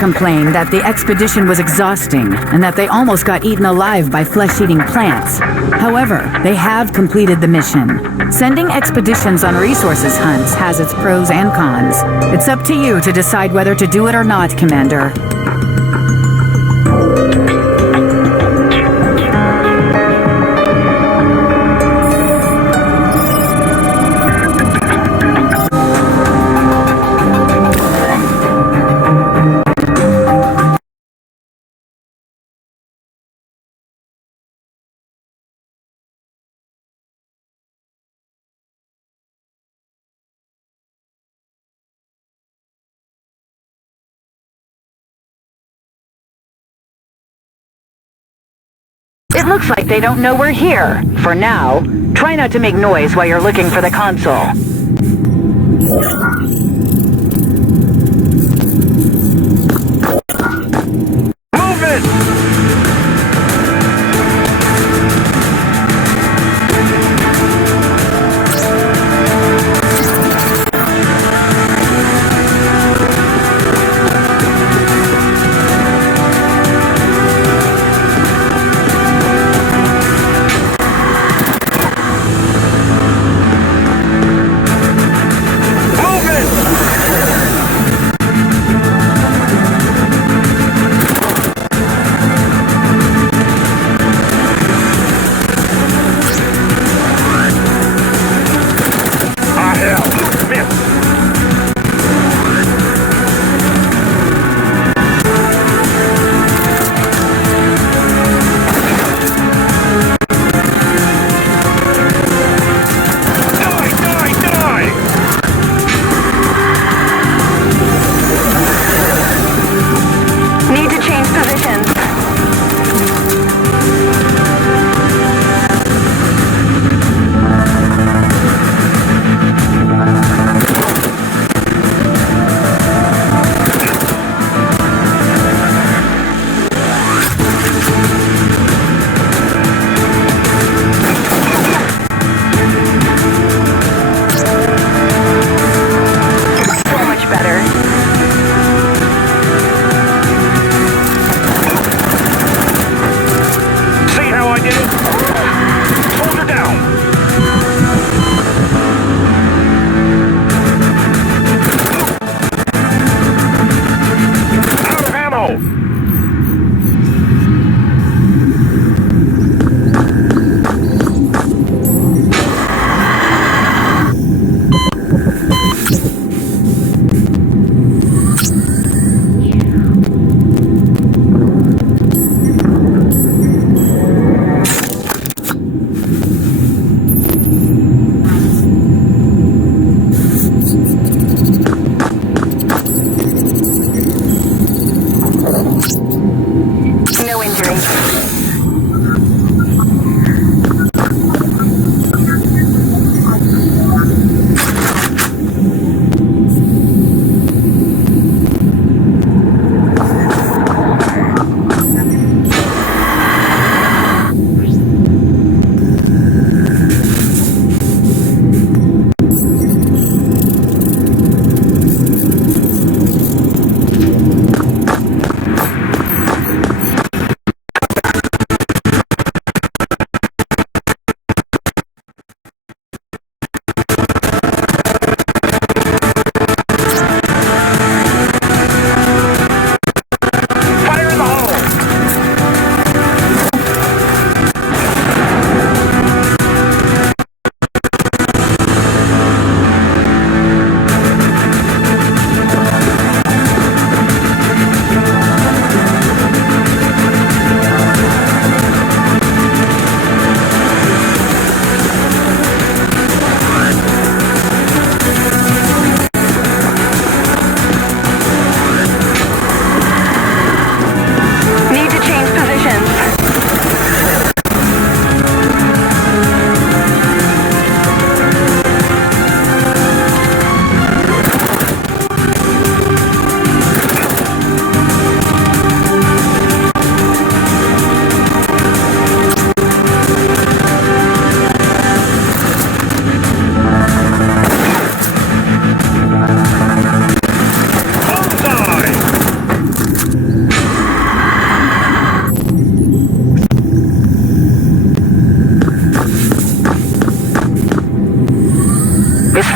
complained that the expedition was exhausting and that they almost got eaten alive by flesh-eating plants. However, they have completed the mission. Sending expeditions on resources hunts has its pros and cons. It's up to you to decide whether to do it or not, Commander. It looks like they don't know we're here. For now, try not to make noise while you're looking for the console. Move it!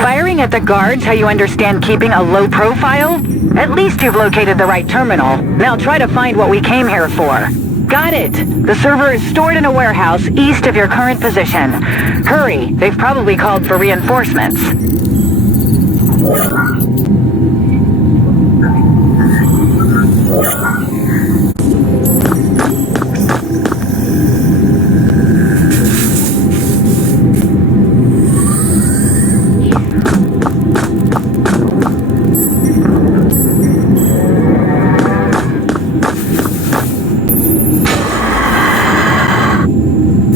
Firing at the guards how you understand keeping a low profile? At least you've located the right terminal. Now try to find what we came here for. Got it! The server is stored in a warehouse east of your current position. Hurry, they've probably called for reinforcements.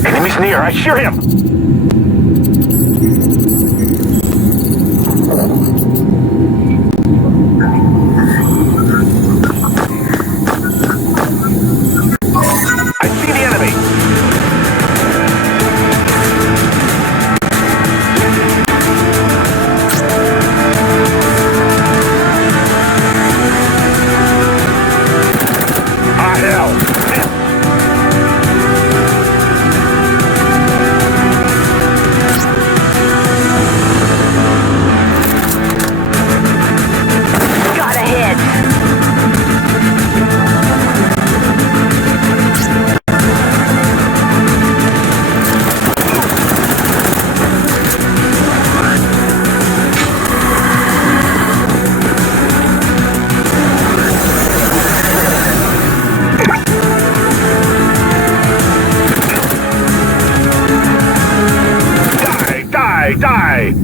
Enemy's near, I hear him! I see the enemy! Ah, hell! Got a hit! Die! Die!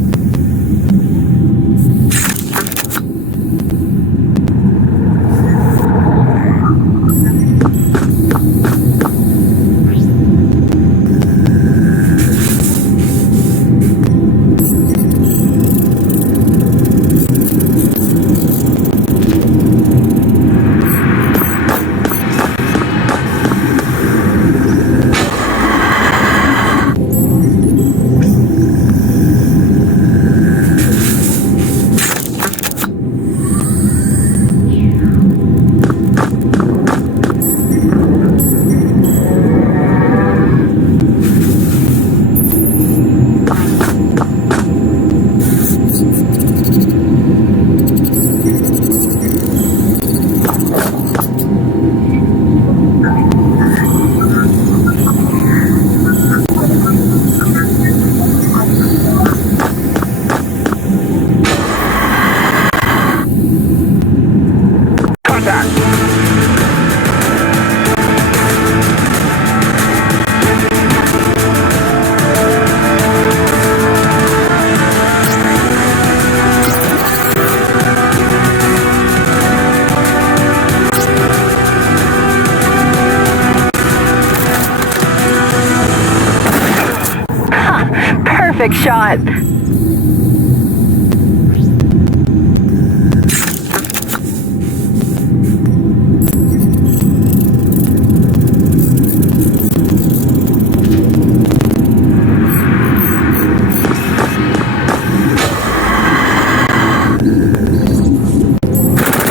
Perfect shot.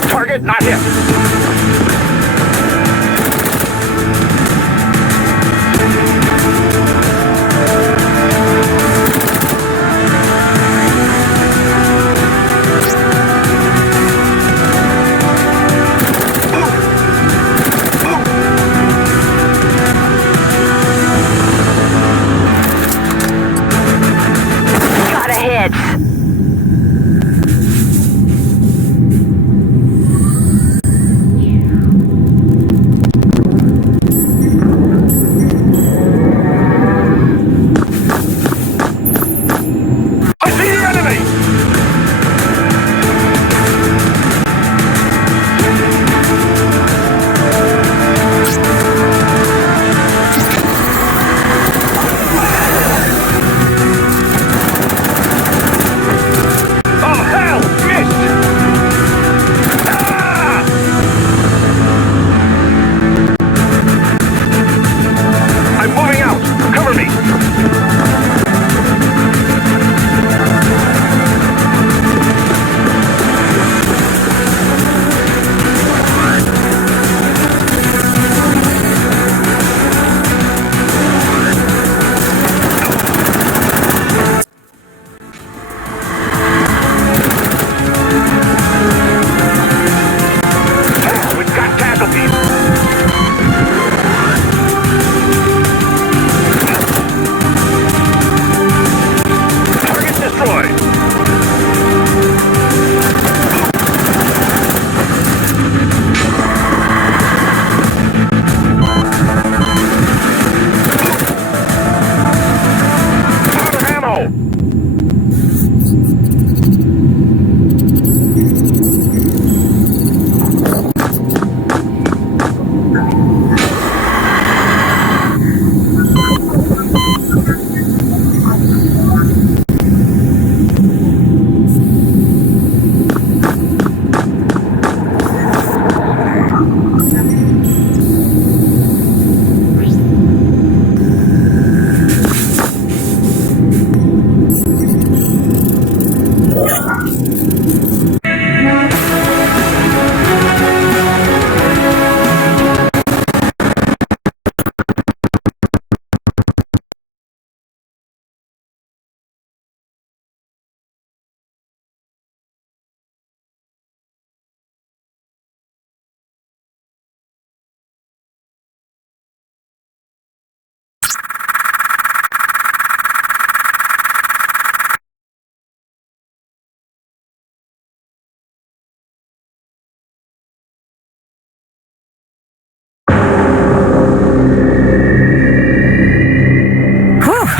Target not hit!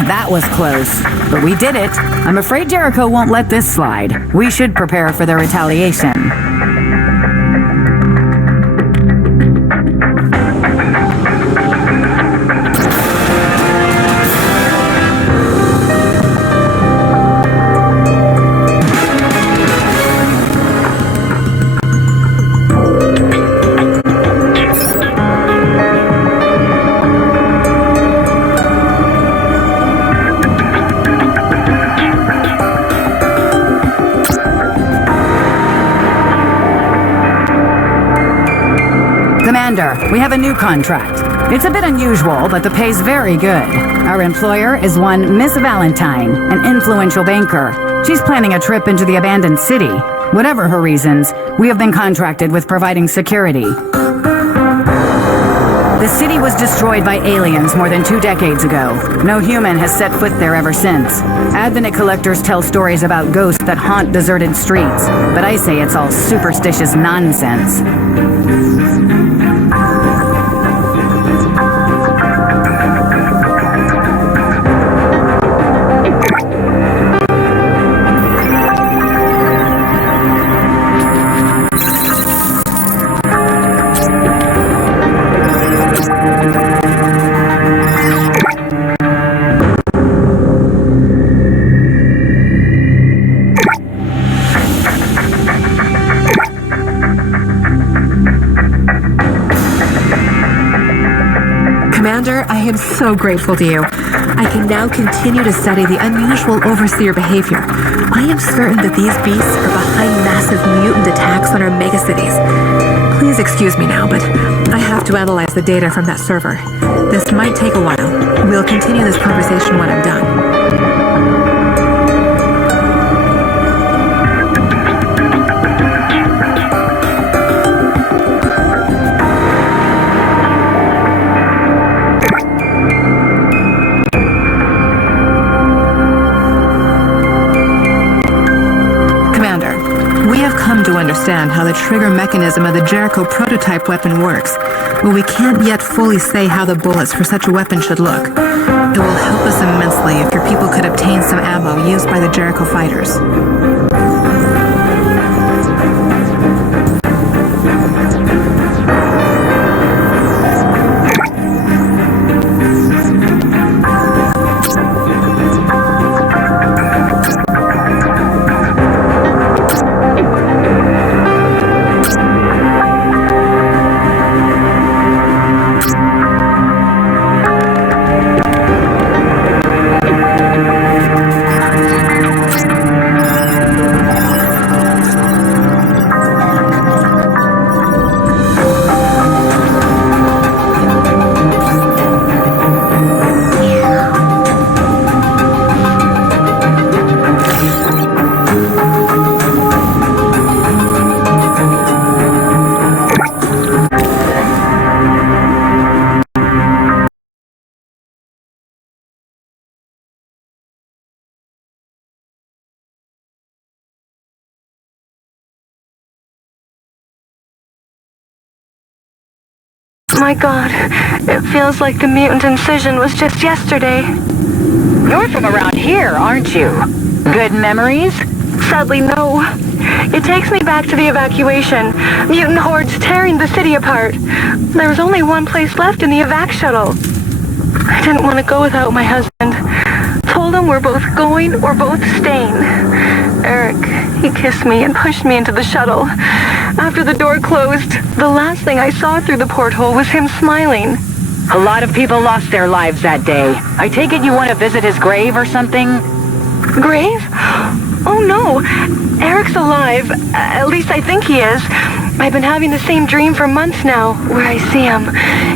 That was close, but we did it. I'm afraid Jericho won't let this slide. We should prepare for their retaliation. We have a new contract. It's a bit unusual, but the pay's very good. Our employer is one Miss Valentine, an influential banker. She's planning a trip into the abandoned city. Whatever her reasons, we have been contracted with providing security. The city was destroyed by aliens more than 2 decades ago. No human has set foot there ever since. Advanite collectors tell stories about ghosts that haunt deserted streets, but I say it's all superstitious nonsense. Commander, I am so grateful to you. I can now continue to study the unusual overseer behavior. I am certain that these beasts are behind massive mutant attacks on our megacities. Please excuse me now, but I have to analyze the data from that server. This might take a while. We'll continue this conversation when I'm done. To understand how the trigger mechanism of the Jericho prototype weapon works, but we can't yet fully say how the bullets for such a weapon should look. It will help us immensely if your people could obtain some ammo used by the Jericho fighters. My God, it feels like the mutant incision was just yesterday. You're from around here, aren't you? Good memories? Sadly, no. It takes me back to the evacuation. Mutant hordes tearing the city apart. There was only one place left in the evac shuttle. I didn't want to go without my husband. Told him we're both going or both staying. Eric, he kissed me and pushed me into the shuttle. After the door closed, the last thing I saw through the porthole was him smiling. A lot of people lost their lives that day. I take it you want to visit his grave or something? Grave? Oh no, Eric's alive. At least I think he is. I've been having the same dream for months now, where I see him.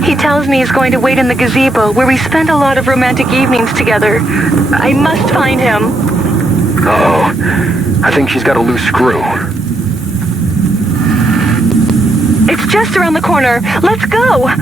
He tells me he's going to wait in the gazebo, where we spend a lot of romantic evenings together. I must find him. Oh, I think she's got a loose screw. It's just around the corner. Let's go!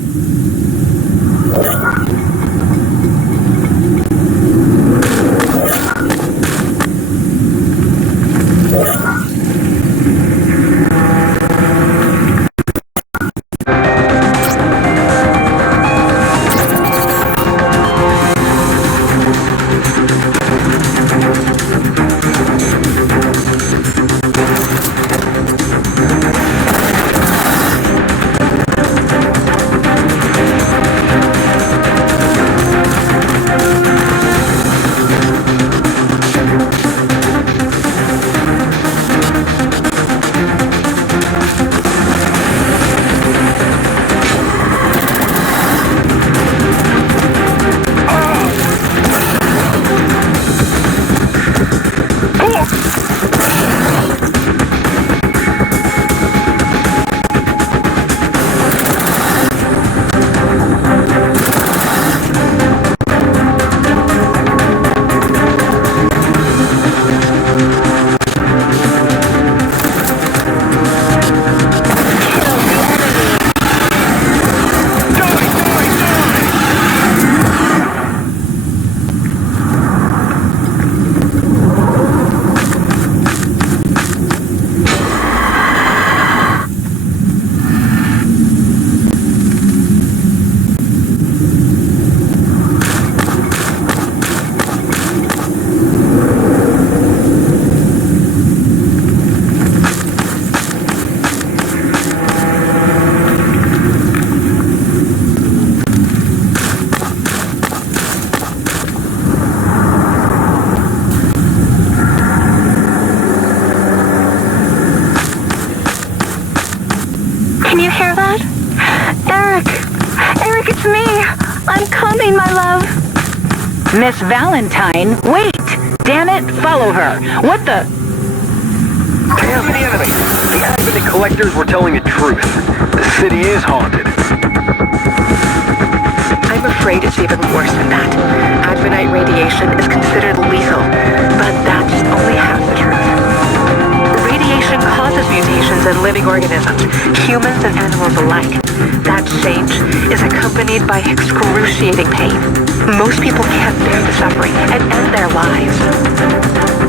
Can you hear that? Eric! Eric, it's me! I'm coming, my love! Miss Valentine, wait! Damn it, follow her. What the? Damn the enemy! The Advanite collectors were telling the truth. The city is haunted. I'm afraid it's even worse than that. Advanite radiation is considered lethal, but that's only half the truth. Radiation causes mutations in living organisms, humans and animals alike. That change is accompanied by excruciating pain. Most people can't bear the suffering and end their lives.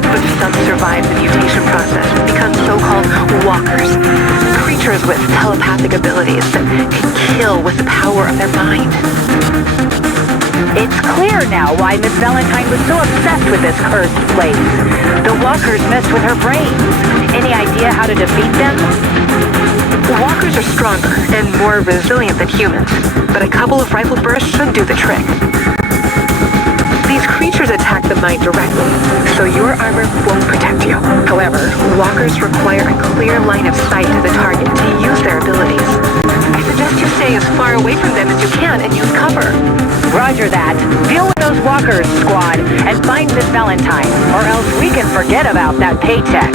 But some survive the mutation process and become so-called walkers, creatures with telepathic abilities that can kill with the power of their mind. It's clear now why Miss Valentine was so obsessed with this cursed place. The walkers messed with her brains. Any idea how to defeat them? Walkers are stronger and more resilient than humans, but a couple of rifle bursts should do the trick. These creatures attack the mind directly, so your armor won't protect you. However, walkers require a clear line of sight to the target to use their abilities. I suggest you stay as far away from them as you can and use cover. Roger that. Deal with those walkers, squad, and find Miss Valentine, or else we can forget about that paycheck.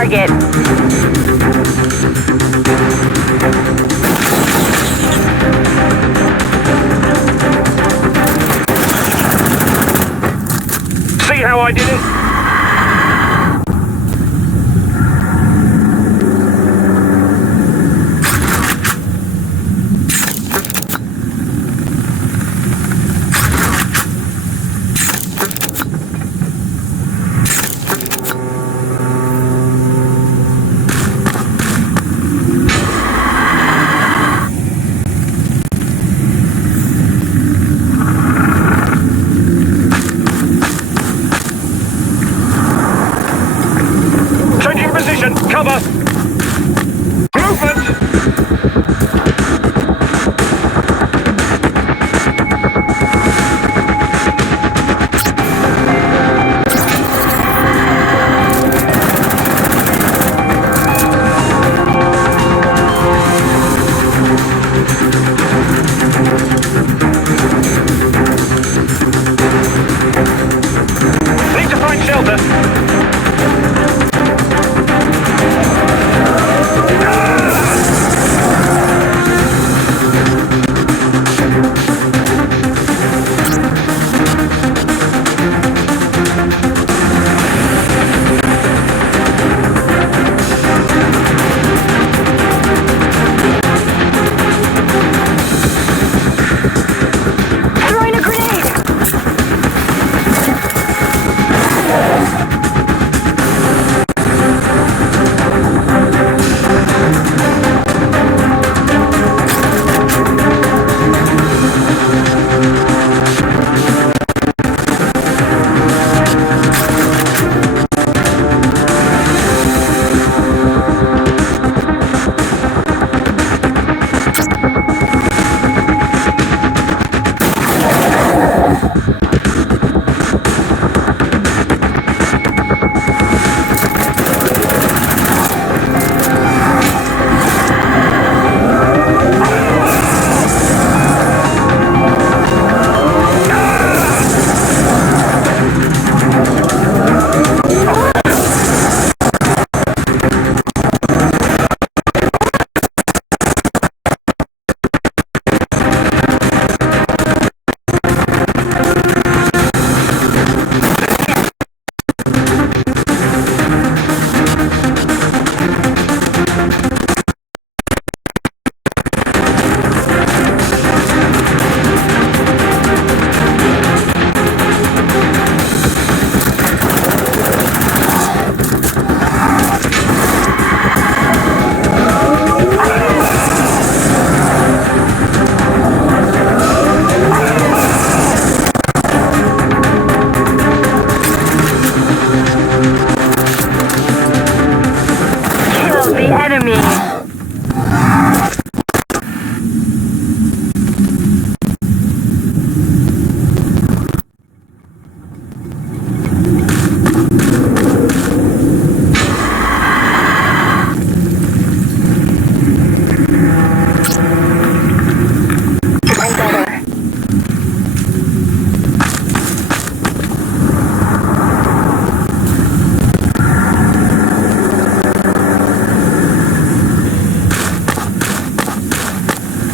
target. See how I did it? Changing position. Cover. Movement. Need to find shelter. Throwing a grenade! Kill the enemy! I'm better.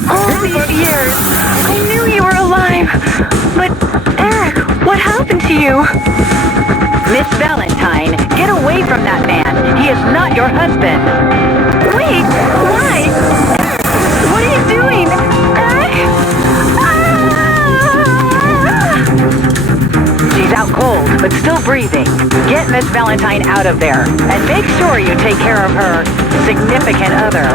All these years, I knew you were alive. But, Eric, what happened to you? Miss Valentine, get away from that man. He is not your husband. Wait, why? Eric, what are you doing? Eric? Ah! She's out cold, but still breathing. Get Miss Valentine out of there, and make sure you take care of her significant other.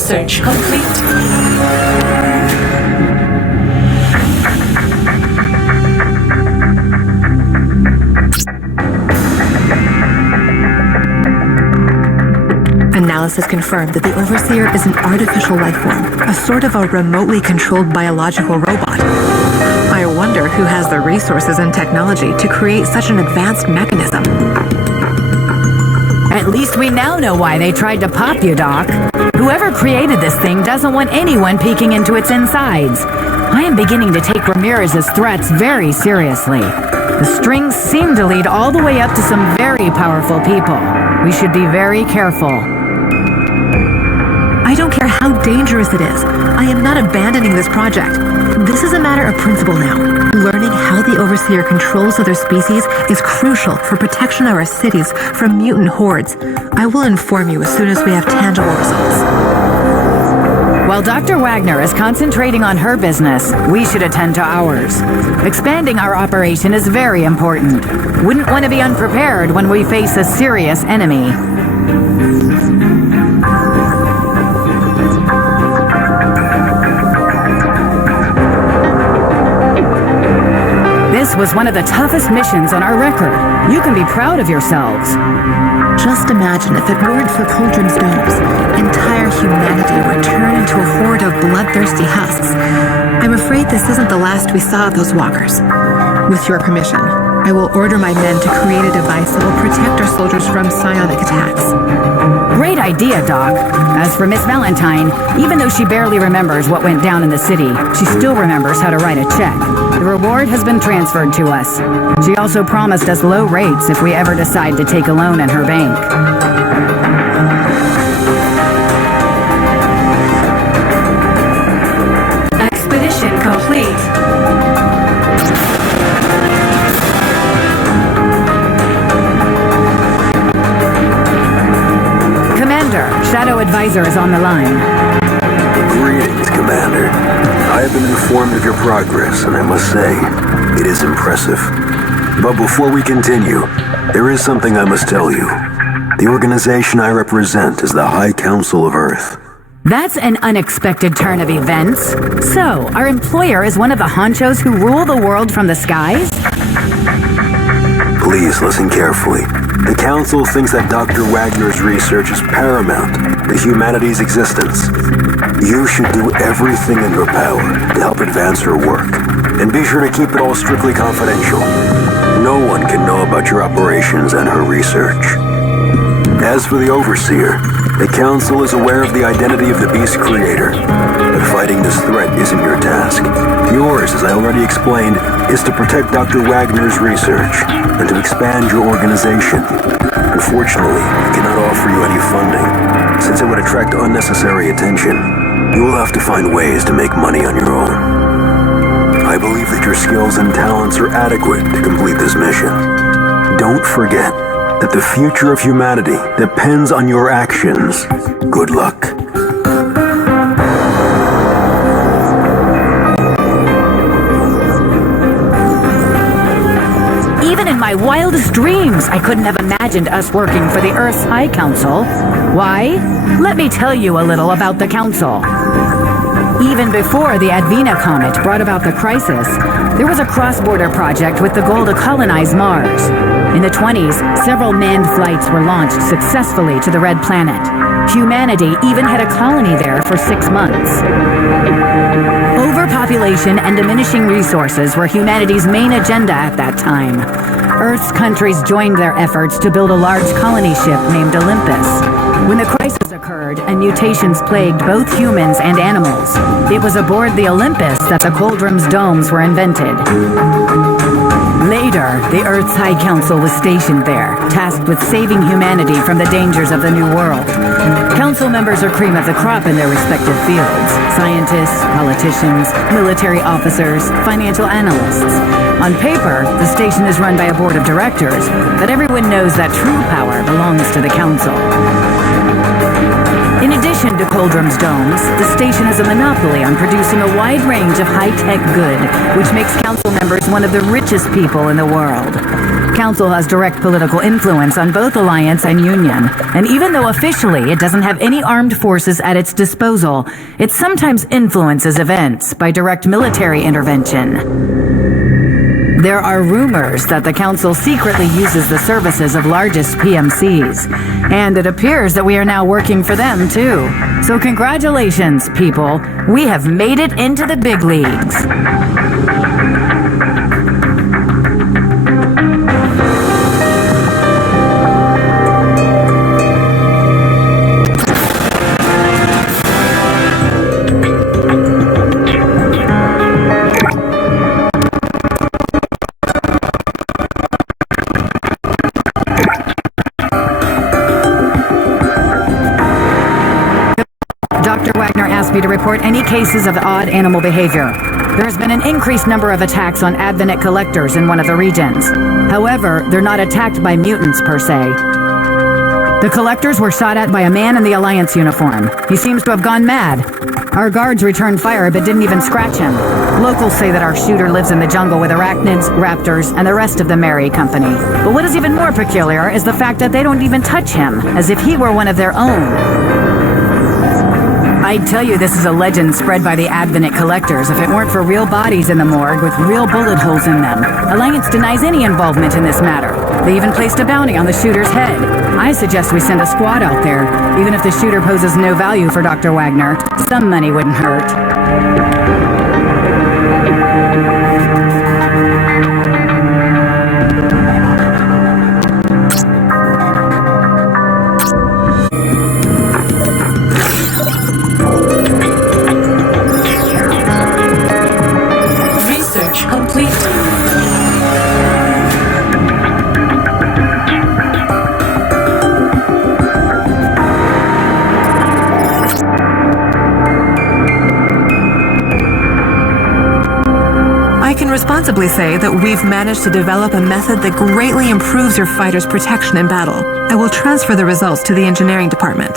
Research complete. Analysis confirmed that the Overseer is an artificial life form, a sort of a remotely controlled biological robot. I wonder who has the resources and technology to create such an advanced mechanism. At least we now know why they tried to pop you, Doc. Whoever created this thing doesn't want anyone peeking into its insides. I am beginning to take Ramirez's threats very seriously. The strings seem to lead all the way up to some very powerful people. We should be very careful. I don't care how dangerous it is. I am not abandoning this project. This is a matter of principle now. Learning how the Overseer controls other species is crucial for protection of our cities from mutant hordes. I will inform you as soon as we have tangible results. While Dr. Wagner is concentrating on her business, we should attend to ours. Expanding our operation is very important. Wouldn't want to be unprepared when we face a serious enemy. This was one of the toughest missions on our record. You can be proud of yourselves. Just imagine if it weren't for Cauldron's domes, entire humanity would turn into a horde of bloodthirsty husks. I'm afraid this isn't the last we saw of those walkers. With your permission, I will order my men to create a device that will protect our soldiers from psionic attacks. Great idea, Doc. As for Miss Valentine, even though she barely remembers what went down in the city, she still remembers how to write a check. The reward has been transferred to us. She also promised us low rates if we ever decide to take a loan in her bank. Expedition complete. Shadow Advisor is on the line. Greetings, Commander. I have been informed of your progress, and I must say, it is impressive. But before we continue, there is something I must tell you. The organization I represent is the High Council of Earth. That's an unexpected turn of events. So, our employer is one of the honchos who rule the world from the skies? Please listen carefully. The Council thinks that Dr. Wagner's research is paramount to humanity's existence. You should do everything in your power to help advance her work. And be sure to keep it all strictly confidential. No one can know about your operations and her research. As for the Overseer, the Council is aware of the identity of the Beast Creator. But fighting this threat isn't your task. Yours, as I already explained, is to protect Dr. Wagner's research and to expand your organization. Unfortunately, I cannot offer you any funding, since it would attract unnecessary attention. You will have to find ways to make money on your own. I believe that your skills and talents are adequate to complete this mission. Don't forget that the future of humanity depends on your actions. Good luck. Even in my wildest dreams, I couldn't have imagined us working for the Earth's High Council. Why? Let me tell you a little about the Council. Even before the Advanite comet brought about the crisis, there was a cross-border project with the goal to colonize Mars. In the 20s, several manned flights were launched successfully to the Red Planet. Humanity even had a colony there for 6 months. Overpopulation and diminishing resources were humanity's main agenda at that time. Earth's countries joined their efforts to build a large colony ship named Olympus. When the crisis occurred and mutations plagued both humans and animals, it was aboard the Olympus that the Cauldron's domes were invented. Later, the Earth's High Council was stationed there, tasked with saving humanity from the dangers of the New World. Council members are cream of the crop in their respective fields: scientists, politicians, military officers, financial analysts. On paper, the station is run by a board of directors, but everyone knows that true power belongs to the Council. In addition to Cauldron's domes, the station has a monopoly on producing a wide range of high-tech good, which makes council members one of the richest people in the world. Council has direct political influence on both Alliance and Union, and even though officially it doesn't have any armed forces at its disposal, it sometimes influences events by direct military intervention. There are rumors that the Council secretly uses the services of largest PMCs, and it appears that we are now working for them too. So congratulations, people. We have made it into the big leagues. Dr. Wagner asked me to report any cases of odd animal behavior. There has been an increased number of attacks on Advanite collectors in one of the regions. However, they're not attacked by mutants per se. The collectors were shot at by a man in the Alliance uniform. He seems to have gone mad. Our guards returned fire but didn't even scratch him. Locals say that our shooter lives in the jungle with arachnids, raptors, and the rest of the Merry Company. But what is even more peculiar is the fact that they don't even touch him, as if he were one of their own. I'd tell you this is a legend spread by the Advanite collectors if it weren't for real bodies in the morgue with real bullet holes in them. Alliance denies any involvement in this matter. They even placed a bounty on the shooter's head. I suggest we send a squad out there. Even if the shooter poses no value for Dr. Wagner, some money wouldn't hurt. Responsibly say that we've managed to develop a method that greatly improves your fighter's protection in battle. I will transfer the results to the engineering department.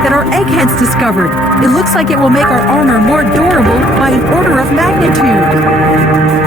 That our eggheads discovered. It looks like it will make our armor more durable by an order of magnitude.